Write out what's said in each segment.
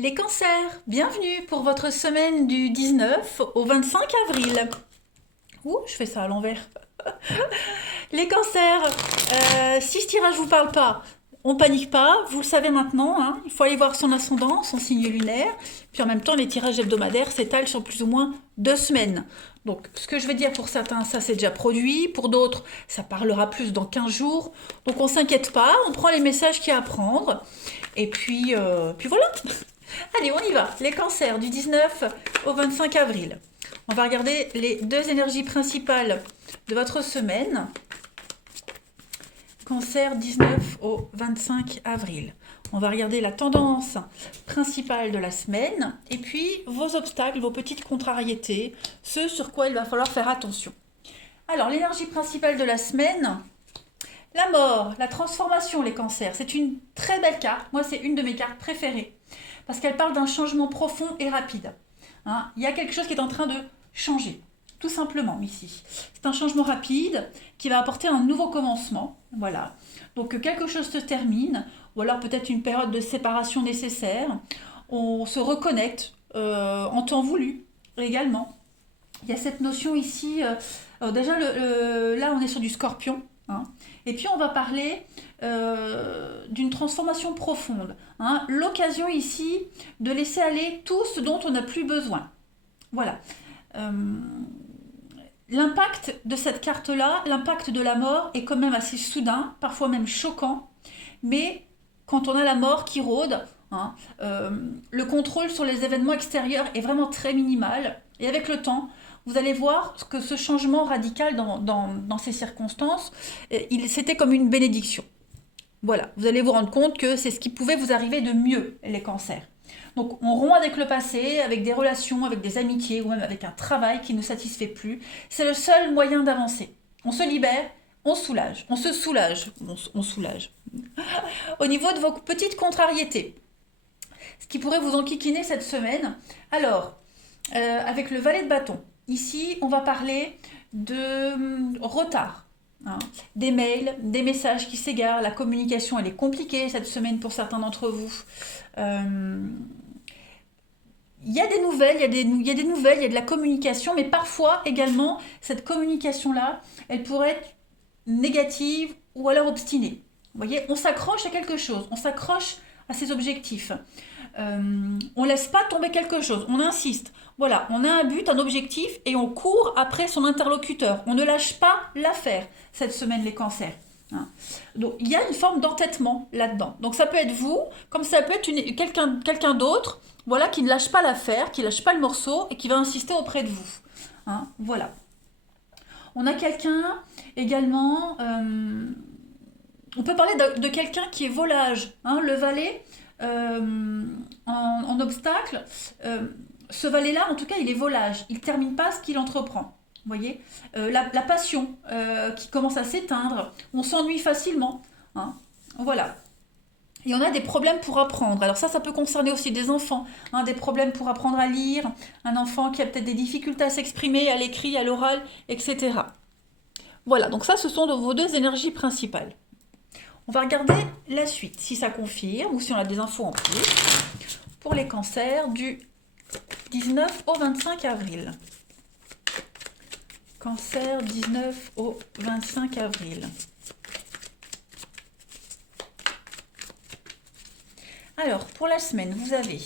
Les cancers, bienvenue pour votre semaine du 19 au 25 avril. Ouh, je fais ça à l'envers. Les cancers, si ce tirage vous parle pas, on panique pas, vous le savez maintenant, hein, il faut aller voir son ascendant, son signe lunaire, puis en même temps les tirages hebdomadaires s'étalent sur plus ou moins 2 semaines. Donc ce que je vais dire pour certains, ça c'est déjà produit, pour d'autres ça parlera plus dans 15 jours, donc on s'inquiète pas, on prend les messages qu'il y a à prendre, et puis voilà. Allez, on y va, les cancers du 19 au 25 avril. On va regarder les deux énergies principales de votre semaine. Cancer 19 au 25 avril. On va regarder la tendance principale de la semaine et puis vos obstacles, vos petites contrariétés, ce sur quoi il va falloir faire attention. Alors, l'énergie principale de la semaine, la mort, la transformation, les cancers. C'est une très belle carte. Moi, c'est une de mes cartes préférées parce qu'elle parle d'un changement profond et rapide. Hein, il y a quelque chose qui est en train de changer, tout simplement ici. C'est un changement rapide qui va apporter un nouveau commencement. Voilà. Donc quelque chose se termine, ou alors peut-être une période de séparation nécessaire. On se reconnecte en temps voulu également. Il y a cette notion ici, déjà là on est sur du scorpion, hein, et puis on va parler d'une transformation profonde, hein, l'occasion ici de laisser aller tout ce dont on n'a plus besoin. Voilà. Euh, L'impact de cette carte-là, l'impact de la mort est quand même assez soudain, parfois même choquant, mais quand on a la mort qui rôde, hein, le contrôle sur les événements extérieurs est vraiment très minimal, et avec le temps, vous allez voir que ce changement radical dans ces circonstances, c'était comme une bénédiction. Voilà, vous allez vous rendre compte que c'est ce qui pouvait vous arriver de mieux, les cancers. Donc on rompt avec le passé, avec des relations, avec des amitiés ou même avec un travail qui ne nous satisfait plus. C'est le seul moyen d'avancer. On se libère, on soulage, on se soulage, on soulage. Au niveau de vos petites contrariétés, ce qui pourrait vous enquiquiner cette semaine, alors, avec le valet de bâton, ici on va parler de retard. Hein, des mails, des messages qui s'égarent, la communication elle est compliquée cette semaine pour certains d'entre vous. Euh, il y a des nouvelles, il y a des nouvelles, il y a de la communication, mais parfois également, cette communication-là, elle pourrait être négative ou alors obstinée. Vous voyez, on s'accroche à quelque chose, on s'accroche à ses objectifs. On laisse pas tomber quelque chose, on insiste. Voilà, on a un but, un objectif, et on court après son interlocuteur. On ne lâche pas l'affaire cette semaine, les cancers. Hein. Donc il y a une forme d'entêtement là-dedans. Donc ça peut être vous, comme ça peut être quelqu'un d'autre, voilà, qui ne lâche pas l'affaire, qui ne lâche pas le morceau et qui va insister auprès de vous. Hein, voilà. On a quelqu'un également, on peut parler de quelqu'un qui est volage. Hein, le valet, en obstacle, ce valet-là, en tout cas, il est volage. Il ne termine pas ce qu'il entreprend. Vous voyez, la passion qui commence à s'éteindre, on s'ennuie facilement. Hein, voilà. Et on a des problèmes pour apprendre. Alors ça peut concerner aussi des enfants. Hein, des problèmes pour apprendre à lire, un enfant qui a peut-être des difficultés à s'exprimer, à l'écrit, à l'oral, etc. Voilà, donc ça, ce sont vos deux énergies principales. On va regarder la suite, si ça confirme ou si on a des infos en plus, pour les cancers du 19 au 25 avril. Cancer 19 au 25 avril. Alors, pour la semaine, vous avez,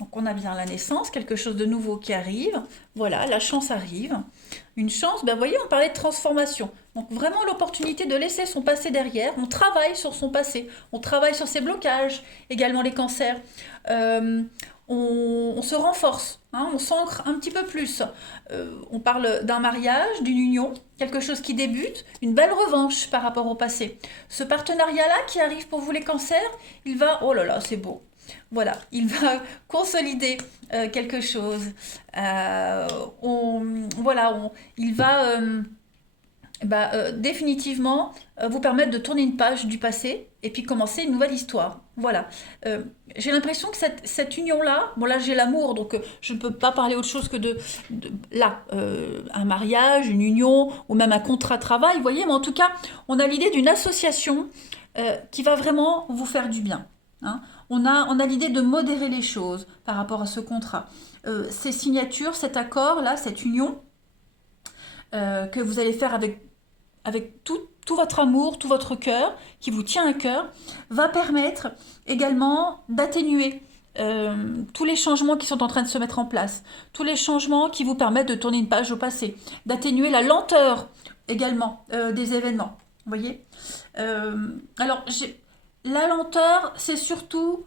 donc on a bien la naissance, quelque chose de nouveau qui arrive. Voilà, la chance arrive. Une chance, ben vous voyez, on parlait de transformation. Donc vraiment l'opportunité de laisser son passé derrière. On travaille sur son passé. On travaille sur ses blocages, également les cancers. On se renforce, hein, on s'ancre un petit peu plus. On parle d'un mariage, d'une union, quelque chose qui débute, une belle revanche par rapport au passé. Ce partenariat-là qui arrive pour vous les cancers, il va, oh là là, c'est beau. Voilà, il va consolider quelque chose. Il va définitivement vous permettre de tourner une page du passé et puis commencer une nouvelle histoire. Voilà. J'ai l'impression que cette union-là, bon là j'ai l'amour, donc je ne peux pas parler autre chose que un mariage, une union ou même un contrat de travail, vous voyez, mais en tout cas, on a l'idée d'une association qui va vraiment vous faire du bien. Hein. On a l'idée de modérer les choses par rapport à ce contrat. Ces signatures, cet accord-là, cette union que vous allez faire avec tout votre amour, tout votre cœur, qui vous tient à cœur, va permettre également d'atténuer tous les changements qui sont en train de se mettre en place, tous les changements qui vous permettent de tourner une page au passé, d'atténuer la lenteur également des événements. Vous voyez alors, la lenteur, c'est surtout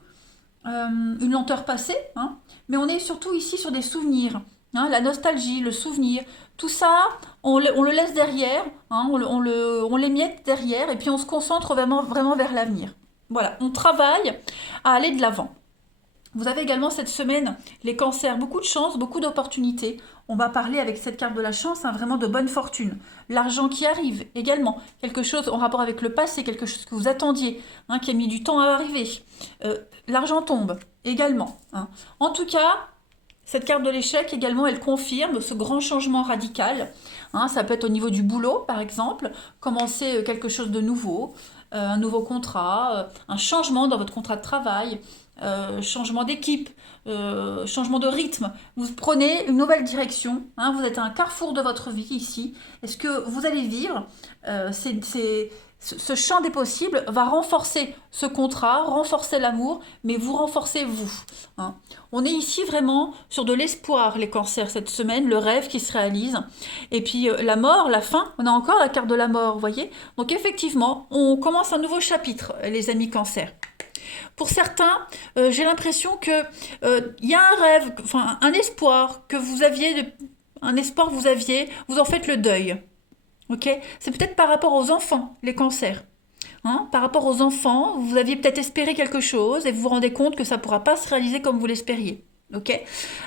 une lenteur passée, hein, mais on est surtout ici sur des souvenirs. Hein, la nostalgie, le souvenir, tout ça, on le laisse derrière, hein, on l'émiette derrière, et puis on se concentre vraiment vers l'avenir. Voilà, on travaille à aller de l'avant. Vous avez également cette semaine les cancers, beaucoup de chance, beaucoup d'opportunités. On va parler avec cette carte de la chance, hein, vraiment de bonne fortune. L'argent qui arrive également, quelque chose en rapport avec le passé, quelque chose que vous attendiez, hein, qui a mis du temps à arriver. L'argent tombe également. Hein. En tout cas, cette carte de l'échec également, elle confirme ce grand changement radical. Hein, ça peut être au niveau du boulot, par exemple, commencer quelque chose de nouveau, un nouveau contrat, un changement dans votre contrat de travail, changement d'équipe, changement de rythme. Vous prenez une nouvelle direction, hein, vous êtes à un carrefour de votre vie ici. Est-ce que vous allez vivre ce champ des possibles va renforcer ce contrat, renforcer l'amour, mais vous renforcez vous. Hein. On est ici vraiment sur de l'espoir, les cancers, cette semaine, le rêve qui se réalise. Et puis la mort, la fin, on a encore la carte de la mort, vous voyez. Donc effectivement, on commence un nouveau chapitre, les amis cancers. Pour certains, j'ai l'impression que y a un rêve, enfin un espoir que vous aviez, vous en faites le deuil. Okay, c'est peut-être par rapport aux enfants, les cancers. Hein, par rapport aux enfants, vous aviez peut-être espéré quelque chose et vous vous rendez compte que ça ne pourra pas se réaliser comme vous l'espériez. Okay,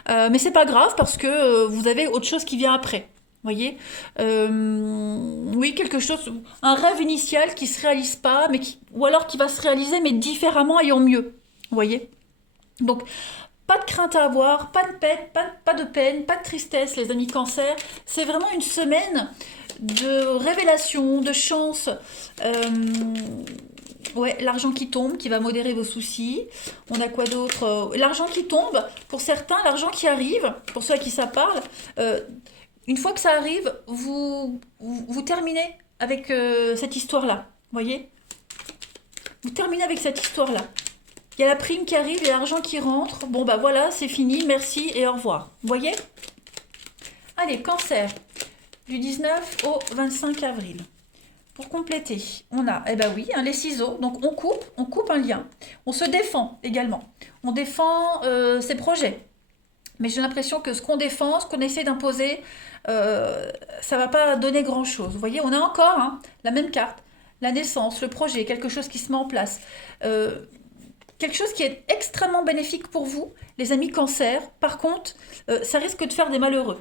mais c'est pas grave parce que vous avez autre chose qui vient après. Voyez, oui, quelque chose, un rêve initial qui se réalise pas, ou alors qui va se réaliser mais différemment et en mieux. Voyez, donc pas de crainte à avoir, pas de peine, pas de tristesse, les amis cancers. C'est vraiment une semaine de révélation, de chance. Ouais, l'argent qui tombe, qui va modérer vos soucis. On a quoi d'autre? L'argent qui tombe, pour certains, l'argent qui arrive, pour ceux à qui ça parle. Une fois que ça arrive, vous terminez avec cette histoire-là. Voyez? Vous terminez avec cette histoire-là. Il y a la prime qui arrive et l'argent qui rentre. Bon, bah voilà, c'est fini, merci et au revoir. Vous voyez? Allez, cancer. Du 19 au 25 avril. Pour compléter, on a, eh ben oui, hein, les ciseaux. Donc on coupe un lien. On se défend également. On défend ses projets. Mais j'ai l'impression que ce qu'on défend, ce qu'on essaie d'imposer, ça va pas donner grand-chose. Vous voyez, on a encore hein, la même carte. La naissance, le projet, quelque chose qui se met en place. Quelque chose qui est extrêmement bénéfique pour vous, les amis cancer. Par contre, ça risque de faire des malheureux.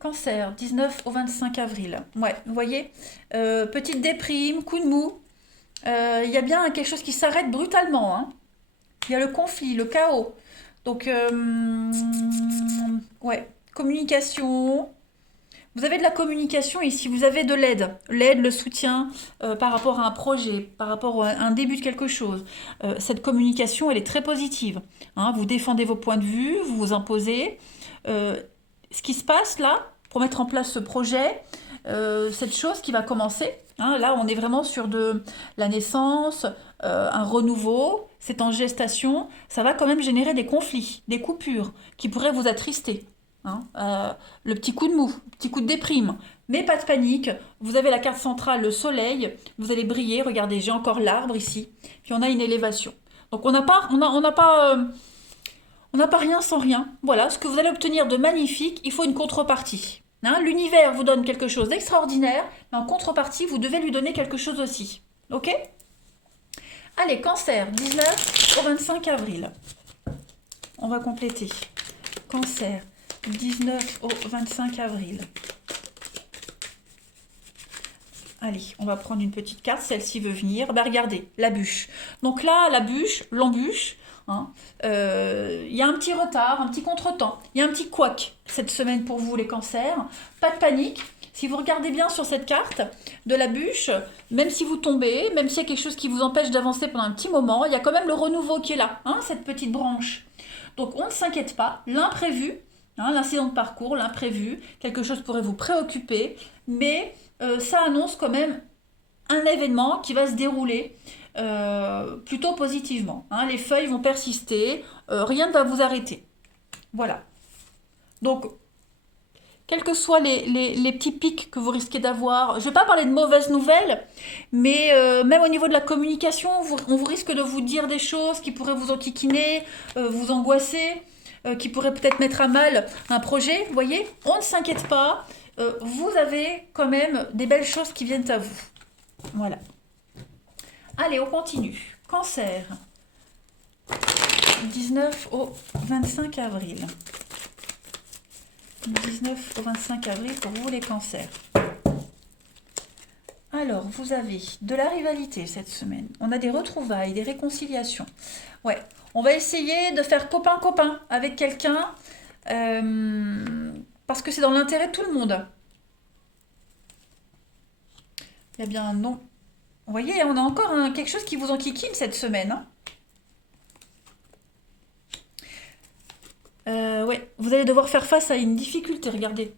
Cancer, 19 au 25 avril. Ouais, vous voyez, petite déprime, coup de mou. Il y a bien quelque chose qui s'arrête brutalement. Hein. Il y a le conflit, le chaos. Donc, ouais, communication. Vous avez de la communication ici, vous avez de l'aide. L'aide, le soutien par rapport à un projet, par rapport à un début de quelque chose. Cette communication, elle est très positive. Hein. Vous défendez vos points de vue, vous vous imposez. Ce qui se passe là, pour mettre en place ce projet, cette chose qui va commencer. Hein, là, on est vraiment sur de la naissance, un renouveau, c'est en gestation. Ça va quand même générer des conflits, des coupures qui pourraient vous attrister. Hein, le petit coup de mou, le petit coup de déprime. Mais pas de panique, vous avez la carte centrale, le soleil, vous allez briller. Regardez, j'ai encore l'arbre ici. Puis on a une élévation. Donc on n'a pas rien sans rien. Voilà, ce que vous allez obtenir de magnifique, il faut une contrepartie. Hein, l'univers vous donne quelque chose d'extraordinaire, mais en contrepartie, vous devez lui donner quelque chose aussi. Ok? Allez, cancer, 19 au 25 avril. On va compléter. Cancer, 19 au 25 avril. Allez, on va prendre une petite carte, celle-ci veut venir. Ben regardez, la bûche. Donc là, la bûche, l'embûche, hein, y a un petit retard, un petit contretemps, il y a un petit couac cette semaine pour vous les cancers. Pas de panique, Si vous regardez bien sur cette carte de la bûche, même si vous tombez, même s'il y a quelque chose qui vous empêche d'avancer pendant un petit moment, il y a quand même le renouveau qui est là, hein, cette petite branche. Donc on ne s'inquiète pas, l'imprévu, hein, l'incident de parcours, l'imprévu, quelque chose pourrait vous préoccuper, mais ça annonce quand même un événement qui va se dérouler plutôt positivement. Hein. Les feuilles vont persister, rien ne va vous arrêter. Voilà. Donc, quels que soient les petits pics que vous risquez d'avoir, je ne vais pas parler de mauvaises nouvelles, mais même au niveau de la communication, on vous risque de vous dire des choses qui pourraient vous enquiquiner, vous angoisser, qui pourraient peut-être mettre à mal un projet. Vous voyez, on ne s'inquiète pas, vous avez quand même des belles choses qui viennent à vous. Voilà. Allez, on continue. Cancer. 19 au 25 avril. 19 au 25 avril pour vous les cancers. Alors, vous avez de la rivalité cette semaine. On a des retrouvailles, des réconciliations. Ouais, on va essayer de faire copain-copain avec quelqu'un parce que c'est dans l'intérêt de tout le monde. Il y a bien un non. Vous voyez, on a encore quelque chose qui vous enquiquine cette semaine. Hein. Ouais, vous allez devoir faire face à une difficulté, regardez.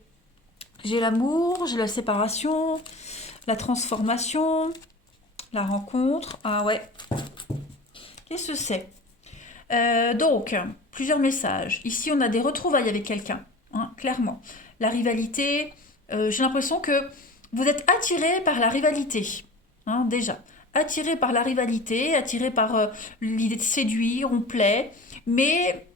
J'ai l'amour, j'ai la séparation, la transformation, la rencontre. Ah ouais. Qu'est-ce que c'est? Donc, plusieurs messages. Ici, on a des retrouvailles avec quelqu'un, hein, clairement. La rivalité, j'ai l'impression que vous êtes attiré par la rivalité, hein, déjà. Attiré par la rivalité, attiré par l'idée de séduire, on plaît, mais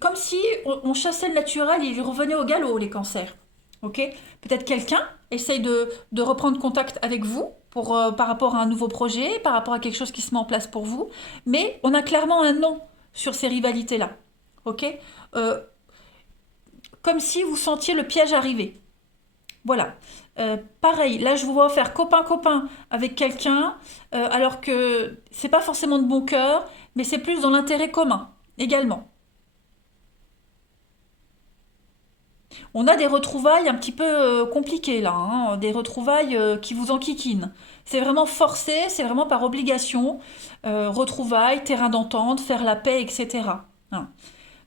comme si on chassait le naturel et il revenait au galop, les cancers. Ok. Peut-être quelqu'un essaye de reprendre contact avec vous par rapport à un nouveau projet, par rapport à quelque chose qui se met en place pour vous, mais on a clairement un non sur ces rivalités-là. Ok. Comme si vous sentiez le piège arriver. Voilà. Pareil, là je vous vois faire copain-copain avec quelqu'un, alors que c'est pas forcément de bon cœur, mais c'est plus dans l'intérêt commun également. On a des retrouvailles un petit peu compliquées là, hein, des retrouvailles qui vous enquiquinent. C'est vraiment forcé, c'est vraiment par obligation. Retrouvailles, terrain d'entente, faire la paix, etc. Hein.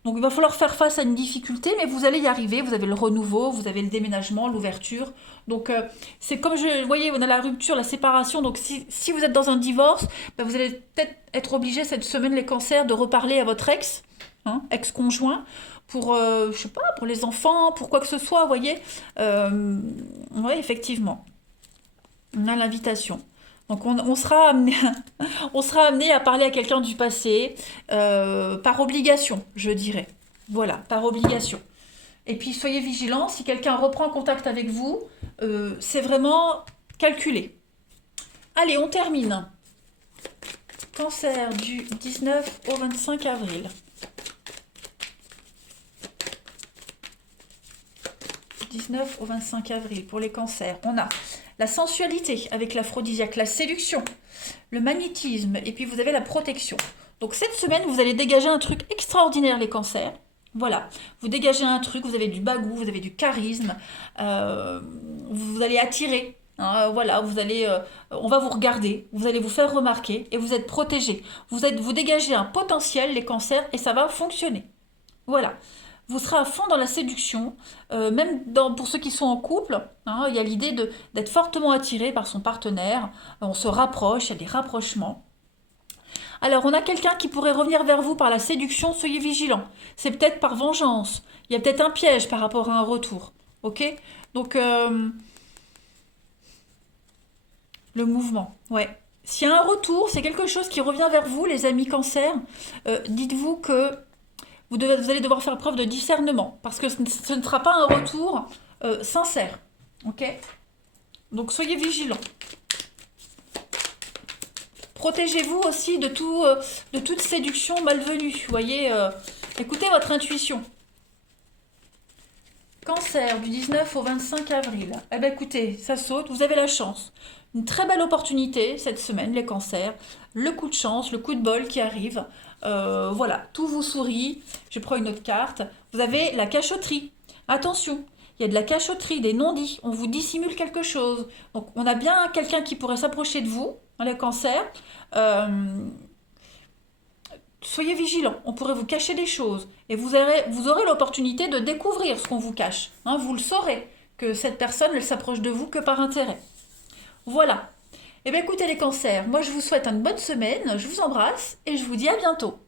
Donc il va falloir faire face à une difficulté, mais vous allez y arriver. Vous avez le renouveau, vous avez le déménagement, l'ouverture. Donc c'est comme vous voyez, on a la rupture, la séparation. Donc si vous êtes dans un divorce, ben, vous allez peut-être être obligé cette semaine, les cancers, de reparler à votre ex, hein, ex-conjoint, pour, je sais pas, pour les enfants, pour quoi que ce soit, vous voyez. Oui, effectivement. On a l'invitation. Donc on sera amené, on sera amené à parler à quelqu'un du passé, par obligation, je dirais. Voilà, par obligation. Et puis soyez vigilants, si quelqu'un reprend contact avec vous, c'est vraiment calculé. Allez, on termine. Cancer du 19 au 25 avril. 19 au 25 avril pour les cancers. On a la sensualité avec l'aphrodisiaque, la séduction, le magnétisme et puis vous avez la protection. Donc cette semaine, vous allez dégager un truc extraordinaire, les cancers. Voilà, vous dégagez un truc, vous avez du bagou, vous avez du charisme, vous allez attirer. Hein, voilà, on va vous regarder, vous allez vous faire remarquer et vous êtes protégé. Vous dégagez un potentiel, les cancers, et ça va fonctionner. Voilà. Vous serez à fond dans la séduction, même pour ceux qui sont en couple, hein, il y a l'idée d'être fortement attiré par son partenaire, on se rapproche, il y a des rapprochements. Alors, on a quelqu'un qui pourrait revenir vers vous par la séduction, soyez vigilants. C'est peut-être par vengeance, il y a peut-être un piège par rapport à un retour, ok? Donc, le mouvement, ouais. S'il y a un retour, c'est quelque chose qui revient vers vous, les amis cancers, dites-vous que vous allez devoir faire preuve de discernement, parce que ce ne sera pas un retour sincère. Ok? Donc soyez vigilants. Protégez-vous aussi de toute séduction malvenue. Vous voyez, écoutez votre intuition. Cancer du 19 au 25 avril. Eh bien écoutez, ça saute, vous avez la chance. Une très belle opportunité cette semaine, les cancers. Le coup de chance, le coup de bol qui arrive. Voilà, tout vous sourit. Je prends une autre carte. Vous avez la cachotterie. Attention, il y a de la cachotterie, des non-dits, on vous dissimule quelque chose. Donc on a bien quelqu'un qui pourrait s'approcher de vous, dans le cancer. Euh, Soyez vigilants, on pourrait vous cacher des choses et vous aurez l'opportunité de découvrir ce qu'on vous cache. Hein, vous le saurez que cette personne, elle s'approche de vous que par intérêt. Voilà. Eh bien écoutez les cancers, moi je vous souhaite une bonne semaine, je vous embrasse et je vous dis à bientôt.